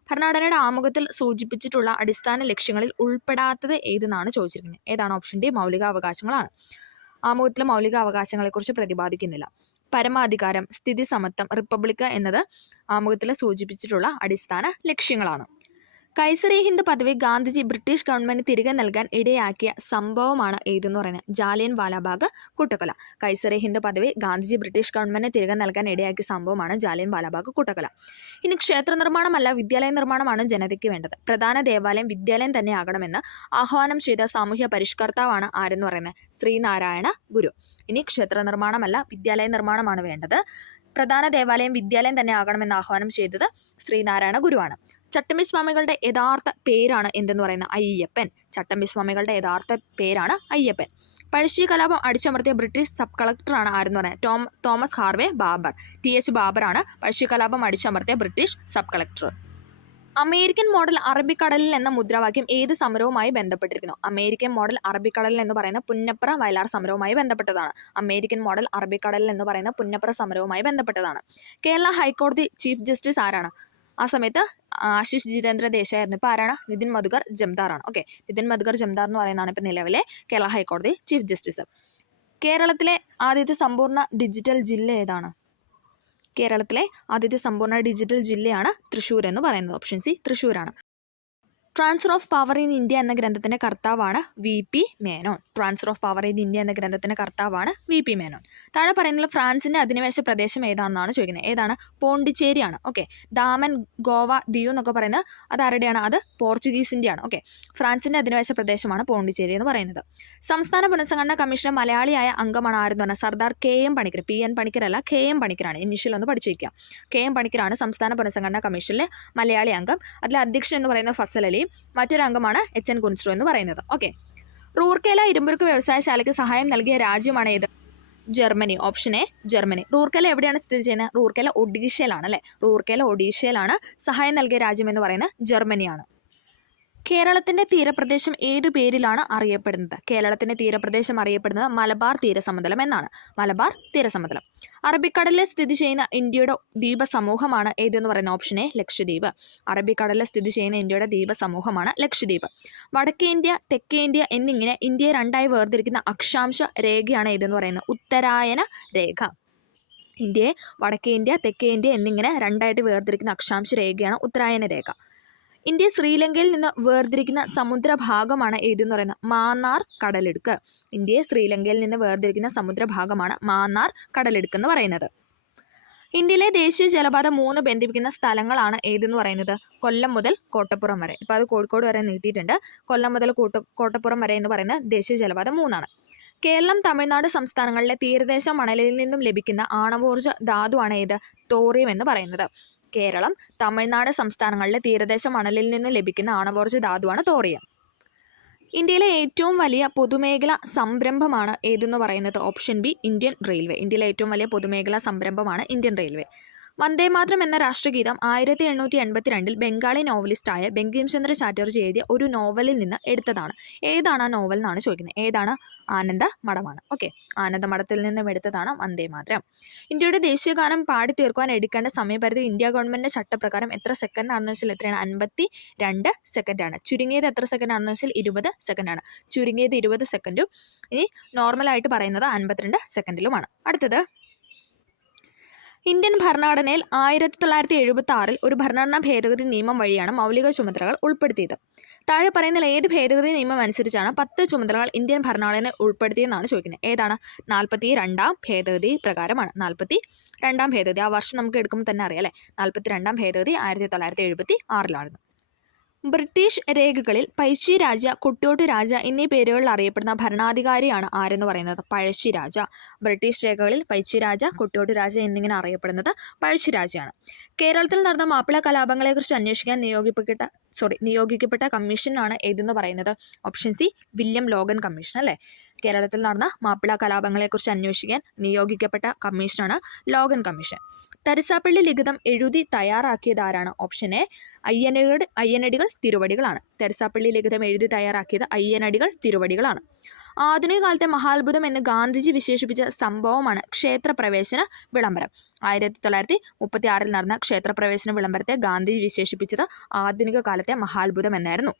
ഭരണഘടനയുടെ ആമുഖത്തിൽ സൂചിപ്പിച്ചിട്ടുള്ള അടിസ്ഥാന ലക്ഷ്യങ്ങളിൽ ഉൾപ്പെടാത്തത് ഏതെന്നാണ് ചോദിച്ചിരിക്കുന്നത്? ഏതാണ്? ഓപ്ഷൻ ഡി മൗലികാവകാശങ്ങളാണ്. ആമുഖത്തിലെ മൗലികാവകാശങ്ങളെക്കുറിച്ച് പ്രതിപാദിക്കുന്നില്ല. പരമാധികാരം, സ്ഥിതി സമത്വം, റിപ്പബ്ലിക് എന്നത് ആമുഖത്തിൽ സൂചിപ്പിച്ചിട്ടുള്ള അടിസ്ഥാന ലക്ഷ്യങ്ങളാണ്. കൈസർ ഇ ഹിന്ദ് പദവി ഗാന്ധിജി ബ്രിട്ടീഷ് ഗവൺമെന്റ് തിരികെ നൽകാൻ ഇടയാക്കിയ സംഭവമാണ് ഏതെന്ന് പറയുന്നത്? ജാലിയൻ വാലാബാഗ് കൂട്ടക്കൊല. കൈസർ ഇ ഹിന്ദ് പദവി ഗാന്ധിജി ബ്രിട്ടീഷ് ഗവൺമെന്റ് തിരികെ നൽകാൻ ഇടയാക്കിയ സംഭവമാണ് ജാലിയൻ വാലാബാഗ് കൂട്ടക്കൊല. ഇനി ക്ഷേത്ര നിർമ്മാണമല്ല വിദ്യാലയ നിർമ്മാണമാണ് ജനതയ്ക്ക് വേണ്ടത്. പ്രധാന ദേവാലയം വിദ്യാലയം തന്നെ ആകണമെന്ന് ആഹ്വാനം ചെയ്ത സാമൂഹ്യ പരിഷ്കർത്താവാണ് ആരെന്ന് പറയുന്നത്? ശ്രീനാരായണ ഗുരു. ഇനി ക്ഷേത്ര നിർമ്മാണമല്ല വിദ്യാലയ നിർമ്മാണമാണ് വേണ്ടത്. പ്രധാന ദേവാലയം വിദ്യാലയം തന്നെ ആകണമെന്ന് ആഹ്വാനം ചെയ്തത് ശ്രീനാരായണ ഗുരുവാണ്. ചട്ടമ്പി സ്വാമികളുടെ യഥാർത്ഥ പേരാണ് എന്തെന്ന് പറയുന്നത്? അയ്യപ്പൻ. ചട്ടമ്പി സ്വാമികളുടെ യഥാർത്ഥ പേരാണ് അയ്യപ്പൻ. പഴശ്ശി കലാപം അടിച്ചമർത്തിയ ബ്രിട്ടീഷ് സബ് കളക്ടറാണ് ആരെന്ന് പറയുന്നത്? Thomas Harvey Baber. TH ബാബറാണ് പഴശ്ശി കലാപം അടിച്ചമർത്തിയ British sub collector. American model അറബിക്കടലിൽ എന്ന മുദ്രാവാക്യം ഏത് സമരവുമായി ബന്ധപ്പെട്ടിരിക്കുന്നു? അമേരിക്കൻ മോഡൽ അറബിക്കടലിൽ എന്ന് പറയുന്ന പുന്നപ്ര വയലാർ സമരവുമായി ബന്ധപ്പെട്ടതാണ്. അമേരിക്കൻ മോഡൽ അറബിക്കടലിൽ എന്ന് പറയുന്ന പുന്നപ്ര സമരവുമായി ബന്ധപ്പെട്ടതാണ്. കേരള ഹൈക്കോടതി ചീഫ് ജസ്റ്റിസ് ആരാണ്? ആ സമയത്ത് ആശിഷ് ജിതേന്ദ്ര ദേശായി ആയിരുന്നു. ഇപ്പോൾ ആരാണ്? നിതിൻ മധുകർ ജംദാറാണ്. ഓക്കെ, നിതിൻ മധുകർ ജംദാർ എന്ന് പറയുന്നതാണ് ഇപ്പോൾ നിലവിലെ കേരള ഹൈക്കോടതി ചീഫ് ജസ്റ്റിസ്. കേരളത്തിലെ ആദ്യത്തെ സമ്പൂർണ്ണ ഡിജിറ്റൽ ജില്ല ഏതാണ്? കേരളത്തിലെ ആദ്യത്തെ സമ്പൂർണ്ണ ഡിജിറ്റൽ ജില്ലയാണ് തൃശ്ശൂർ എന്ന് പറയുന്നത്. ഓപ്ഷൻ സി തൃശ്ശൂരാണ്. Transfer of power in India എന്ന ഗ്രന്ഥത്തിന്റെ കർത്താവാണ് VP Menon. Transfer of power in India എന്ന ഗ്രന്ഥത്തിന്റെ കർത്താവാണ് VP മേനോൻ. താഴെ പറയുന്നത് ഫ്രാൻസിന്റെ അധിനിവേശ പ്രദേശം ഏതാണെന്നാണ് ചോദിക്കുന്നത്. ഏതാണ്? പോണ്ടിച്ചേരിയാണ്. ഓക്കെ. ദാമൻ, ഗോവ, ദിയു എന്നൊക്കെ പറയുന്നത് അത് ആരുടെയാണ്? അത് പോർച്ചുഗീസിന്റെയാണ്. ഓക്കെ. ഫ്രാൻസിന്റെ അധിനിവേശ പ്രദേശമാണ് പോണ്ടിച്ചേരി എന്ന് പറയുന്നത്. സംസ്ഥാന പുനഃസംഘടനാ കമ്മീഷന്റെ മലയാളിയായ അംഗമാണ് ആരെന്ന് പറഞ്ഞാൽ സർദാർ KM പണിക്കർ. PN പണിക്കരല്ല, KM പണിക്കരാണ്. ഇനിഷ്യൽ ഒന്ന് പഠിച്ചു വയ്ക്കുക. KM പണിക്കരാണ് സംസ്ഥാന പുനഃസംഘടനാ കമ്മീഷനിലെ മലയാളി അംഗം. അതിലെ അധ്യക്ഷൻ എന്ന് പറയുന്നത് ഫസൽ അലി, മറ്റൊരു അംഗമാണ് HN കുൻസ്രു എന്ന് പറയുന്നത്. ഓക്കെ. റൂർക്കേല ഇരുമ്പുരുക്ക് വ്യവസായശാലയ്ക്ക് സഹായം നൽകിയ രാജ്യമാണ് ഏത്? Germany. Option A Germany. Rourkela എവിടെയാണ് സ്ഥിതി ചെയ്യുന്നത്? റൂർക്കേല ഒഡീഷയിലാണ് അല്ലേ? റൂർക്കേല ഒഡീഷയിലാണ്. സഹായം നൽകിയ രാജ്യം എന്ന് പറയുന്നത് ജർമ്മനിയാണ്. കേരളത്തിന്റെ തീരപ്രദേശം ഏതു പേരിലാണ് അറിയപ്പെടുന്നത്? കേരളത്തിന്റെ തീരപ്രദേശം അറിയപ്പെടുന്നത് മലബാർ തീരസമതലം എന്നാണ്. മലബാർ തീരസമതലം. അറബിക്കടലിൽ സ്ഥിതി ചെയ്യുന്ന ഇന്ത്യയുടെ ദ്വീപ സമൂഹമാണ് ഏതെന്ന് പറയുന്നത്? Option A Lakshadweep. അറബിക്കടലിൽ സ്ഥിതി ചെയ്യുന്ന ഇന്ത്യയുടെ ദ്വീപ സമൂഹമാണ് ലക്ഷദ്വീപ്. വടക്കേ ഇന്ത്യ, തെക്കേ ഇന്ത്യ എന്നിങ്ങനെ ഇന്ത്യയെ രണ്ടായി വേർതിരിക്കുന്ന അക്ഷാംശ രേഖയാണ് ഏതെന്ന് പറയുന്നത്? ഉത്തരായന രേഖ. ഇന്ത്യയെ വടക്കേ ഇന്ത്യ, തെക്കേ ഇന്ത്യ എന്നിങ്ങനെ രണ്ടായിട്ട് വേർതിരിക്കുന്ന അക്ഷാംശ രേഖയാണ് ഉത്തരായന രേഖ. ഇന്ത്യയെ ശ്രീലങ്കയിൽ നിന്ന് വേർതിരിക്കുന്ന സമുദ്രഭാഗമാണ് ഏതെന്ന് പറയുന്നത്? മാന്നാർ കടലിടുക്ക്. ഇന്ത്യയെ ശ്രീലങ്കയിൽ നിന്ന് വേർതിരിക്കുന്ന സമുദ്രഭാഗമാണ് മാന്നാർ കടലിടുക്ക് എന്ന് പറയുന്നത്. ഇന്ത്യയിലെ ദേശീയ ജലപാത 3 ബന്ധിപ്പിക്കുന്ന സ്ഥലങ്ങളാണ് ഏതെന്ന് പറയുന്നത്? കൊല്ലം മുതൽ കോട്ടപ്പുറം വരെ. ഇപ്പോൾ അത് കോഴിക്കോട് വരെ നീട്ടിയിട്ടുണ്ട്. കൊല്ലം മുതൽ കോട്ടപ്പുറം വരെ എന്ന് പറയുന്ന ദേശീയ ജലപാത 3 ആണ്. കേരളം, തമിഴ്നാട് സംസ്ഥാനങ്ങളിലെ തീരദേശ മണലിൽ നിന്നും ലഭിക്കുന്ന ആണവോർജ്ജ ധാതുവാണ് ഏത്? തോറിയം എന്ന് പറയുന്നത്. കേരളം, തമിഴ്നാട് സംസ്ഥാനങ്ങളിലെ തീരദേശ മണലിൽ നിന്ന് ലഭിക്കുന്ന ആണവോർജ്ജ ധാതുവാണ് തോറിയം. ഇന്ത്യയിലെ ഏറ്റവും വലിയ പൊതുമേഖലാ സംരംഭമാണ് ഏതെന്ന് പറയുന്നത്? Option B Indian railway. ഇന്ത്യയിലെ ഏറ്റവും വലിയ പൊതുമേഖലാ സംരംഭമാണ് ഇന്ത്യൻ റെയിൽവേ. വന്ദേമാതരം എന്ന രാഷ്ട്രഗീതം 1882 ബംഗാളി നോവലിസ്റ്റായ ബങ്കിം ചന്ദ്ര ചാറ്റർജി എഴുതിയ ഒരു നോവലിൽ നിന്ന് എടുത്തതാണ്. ഏതാണ് ആ നോവൽ എന്നാണ് ചോദിക്കുന്നത്. ഏതാണ്? ആനന്ദമഠമാണ്. ഓക്കെ. ആനന്ദമഠത്തിൽ നിന്നും എടുത്തതാണ് വന്ദേമാതരം. ഇന്ത്യയുടെ ദേശീയഗാനം പാടി തീർക്കുവാൻ എടുക്കേണ്ട സമയപരിധി ഇന്ത്യ ഗവൺമെന്റിന്റെ ചട്ടപ്രകാരം എത്ര സെക്കൻഡ് ആണെന്ന് വെച്ചാൽ എത്രയാണ്? 52 സെക്കൻഡാണ്. ചുരുങ്ങിയത് എത്ര സെക്കൻഡ് ആണെന്ന് വെച്ചാൽ 20 സെക്കൻഡാണ്. ചുരുങ്ങിയത് 20 സെക്കൻഡും ഇനി നോർമലായിട്ട് പറയുന്നത് 52 സെക്കൻഡിലുമാണ്. അടുത്തത്, ഇന്ത്യൻ ഭരണഘടനയിൽ 1976 ഒരു ഭരണഘടനാ ഭേദഗതി നിയമം വഴിയാണ് മൗലിക ചുമതലകൾ ഉൾപ്പെടുത്തിയത്. താഴെ പറയുന്നതിൽ ഏത് ഭേദഗതി നിയമം അനുസരിച്ചാണ് 10 ചുമതലകൾ ഇന്ത്യൻ ഭരണഘടനയിൽ ഉൾപ്പെടുത്തിയെന്നാണ് ചോദിക്കുന്നത്. ഏതാണ്? 42ാം ഭേദഗതി പ്രകാരമാണ്. 42ാം ഭേദഗതി. ആ വർഷം നമുക്ക് എടുക്കുമ്പോൾ തന്നെ അറിയാം അല്ലേ? 42ാം ഭേദഗതി 1976 ബ്രിട്ടീഷ് രേഖകളിൽ പഴശ്ശി രാജ, കുട്ടോട്ട് രാജ എന്നീ പേരുകളിൽ അറിയപ്പെടുന്ന ഭരണാധികാരിയാണ് ആരെന്ന് പറയുന്നത്? പഴശ്ശിരാജ. ബ്രിട്ടീഷ് രേഖകളിൽ പഴശ്ശി രാജ, കുട്ടോട്ട് രാജ എന്നിങ്ങനെ അറിയപ്പെടുന്നത് പഴശ്ശിരാജയാണ്. കേരളത്തിൽ നടന്ന മാപ്പിള കലാപങ്ങളെക്കുറിച്ച് അന്വേഷിക്കാൻ നിയോഗിക്കപ്പെട്ട കമ്മീഷനാണ് ഏതെന്ന് പറയുന്നത്? Option C William Logan commission അല്ലേ? കേരളത്തിൽ നടന്ന മാപ്പിള കലാപങ്ങളെക്കുറിച്ച് അന്വേഷിക്കാൻ നിയോഗിക്കപ്പെട്ട കമ്മീഷനാണ് ലോഗൻ കമ്മീഷൻ. തരിസാപ്പള്ളി ലിഖിതം എഴുതി തയ്യാറാക്കിയതാരാണ്? ഓപ്ഷൻ എ അയ്യനടികൾ തിരുവടികളാണ്. തരിസാപ്പള്ളി ലിഖിതം എഴുതി തയ്യാറാക്കിയത് അയ്യനടികൾ തിരുവടികളാണ്. ആധുനിക കാലത്തെ മഹാത്ഭുതം എന്ന് ഗാന്ധിജി വിശേഷിപ്പിച്ച സംഭവമാണ് ക്ഷേത്രപ്രവേശന വിളംബരം. 1936 നടന്ന ക്ഷേത്രപ്രവേശന വിളംബരത്തെ ഗാന്ധിജി വിശേഷിപ്പിച്ചത് ആധുനിക കാലത്തെ മഹാത്ഭുതം എന്നായിരുന്നു.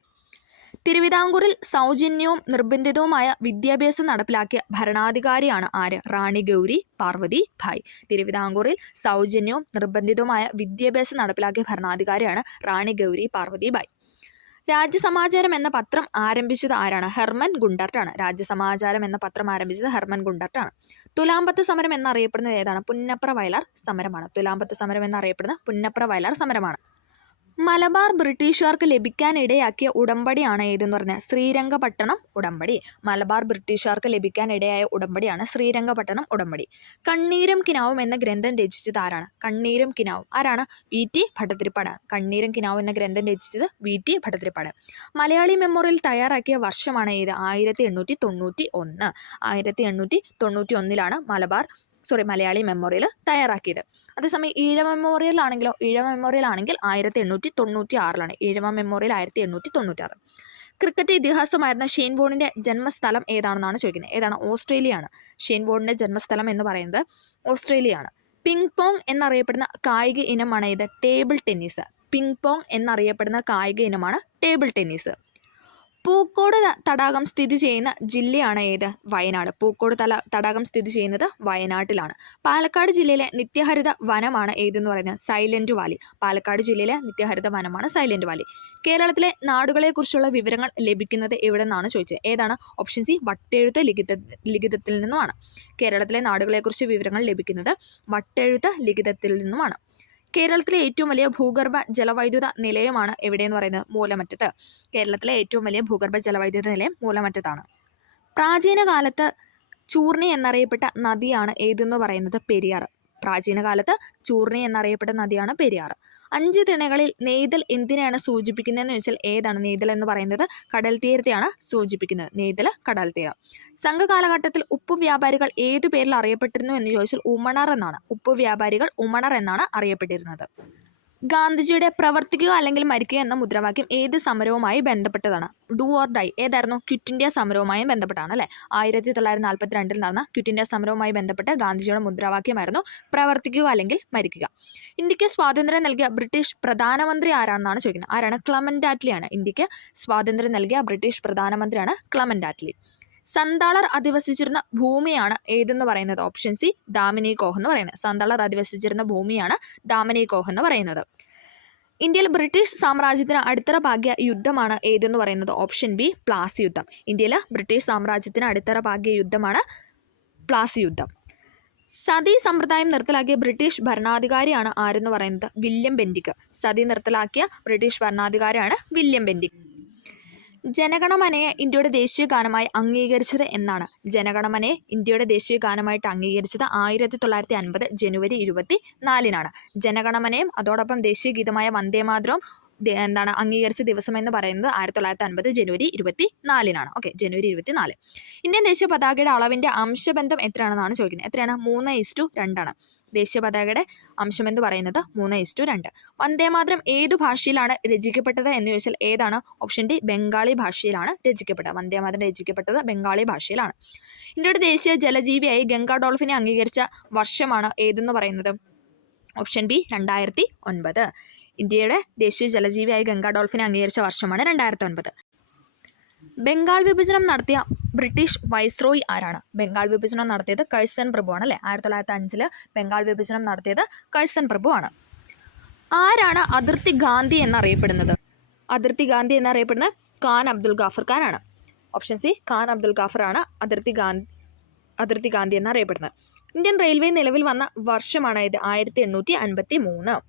തിരുവിതാംകൂറിൽ സൗജന്യവും നിർബന്ധിതവുമായ വിദ്യാഭ്യാസം നടപ്പിലാക്കിയ ഭരണാധികാരിയാണ് ആര്? റാണി ഗൗരി പാർവതി ഭായ്. തിരുവിതാംകൂറിൽ സൗജന്യവും നിർബന്ധിതവുമായ വിദ്യാഭ്യാസം നടപ്പിലാക്കിയ ഭരണാധികാരിയാണ് റാണി ഗൗരി പാർവതി ഭായ്. രാജ്യസമാചാരം എന്ന പത്രം ആരംഭിച്ചത് ആരാണ്? ഹെർമൻ ഗുണ്ടർട്ടാണ്. രാജ്യസമാചാരം എന്ന പത്രം ആരംഭിച്ചത് ഹെർമൻ ഗുണ്ടർട്ടാണ്. തുലാമ്പത്ത് സമരം എന്നറിയപ്പെടുന്നത് ഏതാണ്? പുന്നപ്ര വയലാർ സമരമാണ്. തുലാമ്പത്ത് സമരം എന്നറിയപ്പെടുന്നത് പുന്നപ്ര വയലാർ സമരമാണ്. മലബാർ ബ്രിട്ടീഷുകാർക്ക് ലഭിക്കാനിടയാക്കിയ ഉടമ്പടിയാണ് ഏതെന്ന് പറഞ്ഞാൽ ശ്രീരംഗപട്ടണം ഉടമ്പടി. മലബാർ ബ്രിട്ടീഷുകാർക്ക് ലഭിക്കാനിടയായ ഉടമ്പടിയാണ് ശ്രീരംഗപട്ടണം ഉടമ്പടി. കണ്ണീരും കിനാവും എന്ന ഗ്രന്ഥം രചിച്ചത് ആരാണ്? കണ്ണീരും കിനാവും ആരാണ്? VT ഭട്ടതിരിപ്പാടാണ്. കണ്ണീരും കിനാവും എന്ന ഗ്രന്ഥം രചിച്ചത് VT ഭട്ടതിരിപ്പാട്. മലയാളി മെമ്മോറിയൽ തയ്യാറാക്കിയ വർഷമാണ് ഏത്? 1891. 1891 മലയാളി മെമ്മോറിയൽ തയ്യാറാക്കിയത്. അതേസമയം ഈഴവ മെമ്മോറിയൽ ആണെങ്കിൽ 1896. ഈഴവ മെമ്മോറിയൽ 1896. ക്രിക്കറ്റ് ഇതിഹാസമായിരുന്ന ഷെയ്ൻ ബോണിന്റെ ജന്മസ്ഥലം ഏതാണെന്നാണ് ചോദിക്കുന്നത്. ഏതാണ്? ഓസ്ട്രേലിയയാണ്. ഷെയ്ൻ ബോണിന്റെ ജന്മസ്ഥലം എന്ന് പറയുന്നത് ഓസ്ട്രേലിയയാണ്. പിങ് പോങ് എന്നറിയപ്പെടുന്ന കായിക ഇനമാണ് ഏത്? Table tennis. പിങ് പോങ് എന്നറിയപ്പെടുന്ന കായിക ഇനമാണ് ടേബിൾ ടെന്നീസ്. പൂക്കോട് തടാകം സ്ഥിതി ചെയ്യുന്ന ജില്ലയാണ് ഏത്? വയനാട്. പൂക്കോട് തടാകം സ്ഥിതി ചെയ്യുന്നത് വയനാട്ടിലാണ്. പാലക്കാട് ജില്ലയിലെ നിത്യഹരിത വനമാണ് ഏതെന്ന് പറയുന്നത്? Silent Valley. പാലക്കാട് ജില്ലയിലെ നിത്യഹരിത വനമാണ് സൈലന്റ് വാലി. കേരളത്തിലെ നാടുകളെക്കുറിച്ചുള്ള വിവരങ്ങൾ ലഭിക്കുന്നത് എവിടെ നിന്നാണ് ചോദിച്ചത്? ഏതാണ്? ഓപ്ഷൻ സി വട്ടെഴുത്ത് ലിഖിതത്തിൽ നിന്നുമാണ്. കേരളത്തിലെ നാടുകളെക്കുറിച്ച് വിവരങ്ങൾ ലഭിക്കുന്നത് വട്ടെഴുത്ത് ലിഖിതത്തിൽ നിന്നുമാണ്. കേരളത്തിലെ ഏറ്റവും വലിയ ഭൂഗർഭ ജലവൈദ്യുത നിലയമാണ് എവിടെയെന്ന് പറയുന്നത്? മൂലമറ്റത്ത്. കേരളത്തിലെ ഏറ്റവും വലിയ ഭൂഗർഭ ജലവൈദ്യുത നിലയം മൂലമറ്റത്താണ്. പ്രാചീന കാലത്ത് ചൂർണി എന്നറിയപ്പെട്ട നദിയാണ് ഏതെന്ന് പറയുന്നത്? പെരിയാർ. പ്രാചീന കാലത്ത് ചൂർണി എന്നറിയപ്പെട്ട നദിയാണ് പെരിയാർ. 5 തിണകളിൽ നെയ്തൽ എന്തിനെയാണ് സൂചിപ്പിക്കുന്നതെന്ന് ചോദിച്ചാൽ ഏതാണ്? നെയ്തൽ എന്ന് പറയുന്നത് കടൽ തീരത്തെയാണ് സൂചിപ്പിക്കുന്നത്. നെയ്തൽ കടൽ തീരം. സംഘകാലഘട്ടത്തിൽ ഉപ്പു വ്യാപാരികൾ ഏതു പേരിൽ അറിയപ്പെട്ടിരുന്നു എന്ന് ചോദിച്ചാൽ ഉമണർ എന്നാണ്. ഉപ്പു വ്യാപാരികൾ ഉമണർ എന്നാണ് അറിയപ്പെട്ടിരുന്നത്. ഗാന്ധിജിയുടെ പ്രവർത്തിക്കുക അല്ലെങ്കിൽ മരിക്കുക എന്ന മുദ്രാവാക്യം ഏത് സമരവുമായി ബന്ധപ്പെട്ടതാണ്? Do or die. ഏതായിരുന്നു? ക്വിറ്റ് ഇന്ത്യ സമരവുമായി ബന്ധപ്പെട്ടാണ് അല്ലേ? 1942 നടന്ന ക്വിറ്റ് ഇന്ത്യ സമരവുമായി ബന്ധപ്പെട്ട് ഗാന്ധിജിയുടെ മുദ്രാവാക്യമായിരുന്നു പ്രവർത്തിക്കുക അല്ലെങ്കിൽ മരിക്കുക. ഇന്ത്യക്ക് സ്വാതന്ത്ര്യം നൽകിയ ബ്രിട്ടീഷ് പ്രധാനമന്ത്രി ആരാണെന്നാണ് ചോദിക്കുന്നത്? ആരാണ്? ക്ലമന്റ് ആറ്റ്ലിയാണ്. ഇന്ത്യക്ക് സ്വാതന്ത്ര്യം നൽകിയ ബ്രിട്ടീഷ് പ്രധാനമന്ത്രിയാണ് ക്ലമന്റ് ആറ്റ്ലി. സന്താളർ അധിവസിച്ചിരുന്ന ഭൂമിയാണ് ഏതെന്ന് പറയുന്നത്? ഓപ്ഷൻ സി ദാമിനി കോഹ് എന്ന് പറയുന്നത്. സന്താളർ അധിവസിച്ചിരുന്ന ഭൂമിയാണ് ദാമിനി കോഹ് എന്ന് പറയുന്നത്. ഇന്ത്യയിൽ ബ്രിട്ടീഷ് സാമ്രാജ്യത്തിന് അടിത്തറ പാകിയ യുദ്ധമാണ് ഏതെന്ന് പറയുന്നത്? ഓപ്ഷൻ ബി പ്ലാസി യുദ്ധം. ഇന്ത്യയിൽ ബ്രിട്ടീഷ് സാമ്രാജ്യത്തിന് അടിത്തറ പാകിയ യുദ്ധമാണ് പ്ലാസി യുദ്ധം. സതി സമ്പ്രദായം നിർത്തലാക്കിയ ബ്രിട്ടീഷ് ഭരണാധികാരിയാണ് ആരെന്ന് പറയുന്നത്? William Bentinck. സതി നിർത്തലാക്കിയ ബ്രിട്ടീഷ് ഭരണാധികാരിയാണ് വില്യം ബെന്റിക്. ജനഗണമനയെ ഇന്ത്യയുടെ ദേശീയ ഗാനമായി അംഗീകരിച്ചത് എന്നാണ്? ജനഗണമനയെ ഇന്ത്യയുടെ ദേശീയ ഗാനമായിട്ട് അംഗീകരിച്ചത് 1950 ജനുവരി 24-നാണ്. ജനഗണമനയും അതോടൊപ്പം ദേശീയ ഗീതമായ വന്ദേമാതരവും അംഗീകരിച്ച ദിവസം എന്ന് പറയുന്നത് 1950 ജനുവരി 24-നാണ്. ഓക്കെ, ജനുവരി 24. ഇന്ത്യൻ ദേശീയ പതാകയുടെ അളവിൻ്റെ അംശബന്ധം എത്രയാണെന്നാണ് ചോദിക്കുന്നത്? എത്രയാണ്? 3:2 ദേശീയ പതാകയുടെ അംശം എന്ന് പറയുന്നത് 3:2. വന്ദേമാതരം ഏതു ഭാഷയിലാണ് രചിക്കപ്പെട്ടത് എന്ന് ചോദിച്ചാൽ ഏതാണ്? ഓപ്ഷൻ ഡി ബംഗാളി ഭാഷയിലാണ് രചിക്കപ്പെട്ടത്. വന്ദേമാതരം രചിക്കപ്പെട്ടത് ബംഗാളി ഭാഷയിലാണ്. ഇന്ത്യയുടെ ദേശീയ ജലജീവിയായി ഗംഗാ ഡോൾഫിനെ അംഗീകരിച്ച വർഷമാണ് ഏതെന്ന് പറയുന്നത്? Option B 2009. ഇന്ത്യയുടെ ദേശീയ ജലജീവിയായി ഗംഗാ ഡോൾഫിനെ അംഗീകരിച്ച വർഷമാണ് 2009. ബംഗാൾ വിഭജനം നടത്തിയ ബ്രിട്ടീഷ് വൈസ്രോയി ആരാണ്? ബംഗാൾ വിഭജനം നടത്തിയത് കഴ്സൺ പ്രഭുവാണ് അല്ലേ? 1905 ബംഗാൾ വിഭജനം നടത്തിയത് കഴ്സൺ പ്രഭുവാണ്. ആരാണ് അതിർത്തി ഗാന്ധി എന്നറിയപ്പെടുന്നത്? അതിർത്തി ഗാന്ധി എന്നറിയപ്പെടുന്നത് ഖാൻ അബ്ദുൽ ഗാഫർ ഖാൻ ആണ്. ഓപ്ഷൻ സി ഖാൻ അബ്ദുൽ ഗാഫർ ആണ് അതിർത്തി ഗാന്ധി എന്നറിയപ്പെടുന്നത്. ഇന്ത്യൻ റെയിൽവേ നിലവിൽ വന്ന വർഷമാണ് ഇത്? 1853.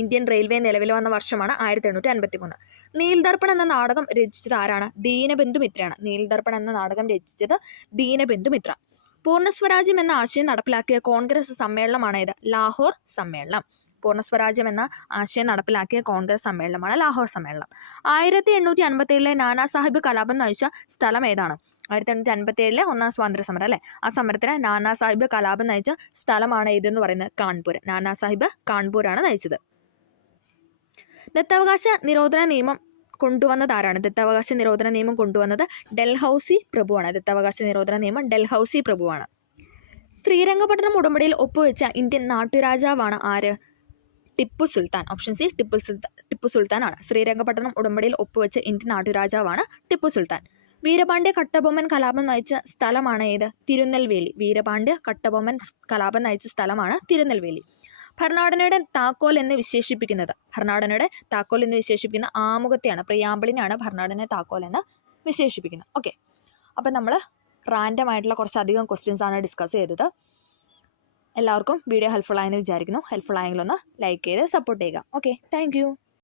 ഇന്ത്യൻ റെയിൽവേ നിലവിൽ വന്ന വർഷമാണ് 1853. നീൽദർപ്പൺ എന്ന നാടകം രചിച്ചത് ആരാണ്? ദീനബന്ധു മിത്രയാണ്. നീൽദർപ്പൺ എന്ന നാടകം രചിച്ചത് ദീനബന്ധു മിത്ര. പൂർണ്ണസ്വരാജ്യം എന്ന ആശയം നടപ്പിലാക്കിയ കോൺഗ്രസ് സമ്മേളനമാണ് ഇത്? ലാഹോർ സമ്മേളനം. പൂർണ്ണസ്വരാജ്യം എന്ന ആശയം നടപ്പിലാക്കിയ കോൺഗ്രസ് സമ്മേളനമാണ് ലാഹോർ സമ്മേളനം. 1857 നാനാ സാഹിബ് കലാപം നയിച്ച സ്ഥലം ഏതാണ്? 1857 ഒന്നാം സ്വാതന്ത്ര്യ സമരം അല്ലേ? ആ സമരത്തിന് നാനാ സാഹിബ് കലാപം നയിച്ച സ്ഥലമാണ് ഏതെന്ന് പറയുന്നത്? കാൺപൂർ. നാനാ സാഹിബ് കാൺപൂരാണ് നയിച്ചത്. ദത്താവകാശ നിരോധന നിയമം കൊണ്ടുവന്നത് ആരാണ്? ദത്താവകാശ നിരോധന നിയമം കൊണ്ടുവന്നത് ഡൽഹൌസി പ്രഭുവാണ്. ദത്താവകാശ നിരോധന നിയമം ഡൽഹൌസി പ്രഭുവാണ്. ശ്രീരംഗപട്ടണം ഉടമ്പടിയിൽ ഒപ്പുവെച്ച ഇന്ത്യൻ നാട്ടുരാജാവാണ് ആര്? ടിപ്പു സുൽത്താൻ. ഓപ്ഷൻ സി ടിപ്പു സുൽത്താൻ ആണ്. ശ്രീരംഗപട്ടണം ഉടമ്പടിയിൽ ഒപ്പുവെച്ച ഇന്ത്യൻ നാട്ടുരാജാവാണ് ടിപ്പു സുൽത്താൻ. വീരപാണ്ഡ്യ കട്ടബൊമ്മൻ കലാപം നയിച്ച സ്ഥലമാണ് ഏത്? തിരുനെൽവേലി. വീരപാണ്ഡ്യ കട്ടബൊമ്മൻ കലാപം നയിച്ച സ്ഥലമാണ് തിരുനെൽവേലി. ഭരണഘടനയുടെ താക്കോൽ എന്ന് വിശേഷിപ്പിക്കുന്ന ആമുഖത്തെയാണ്, പ്രിയാമ്പിളിനാണ് ഭരണഘടന താക്കോൽ എന്ന് വിശേഷിപ്പിക്കുന്നത്. ഓക്കെ, അപ്പം നമ്മൾ റാൻഡം ആയിട്ടുള്ള കുറച്ചധികം ക്വസ്റ്റ്യൻസ് ആണ് ഡിസ്കസ് ചെയ്തത്. എല്ലാവർക്കും വീഡിയോ ഹെൽപ്ഫുൾ ആയെന്ന് വിചാരിക്കുന്നു. ഹെൽപ്ഫുൾ ആയെങ്കിൽ ഒന്ന് ലൈക്ക് ചെയ്ത് സപ്പോർട്ട് ചെയ്യുക. Okay, thank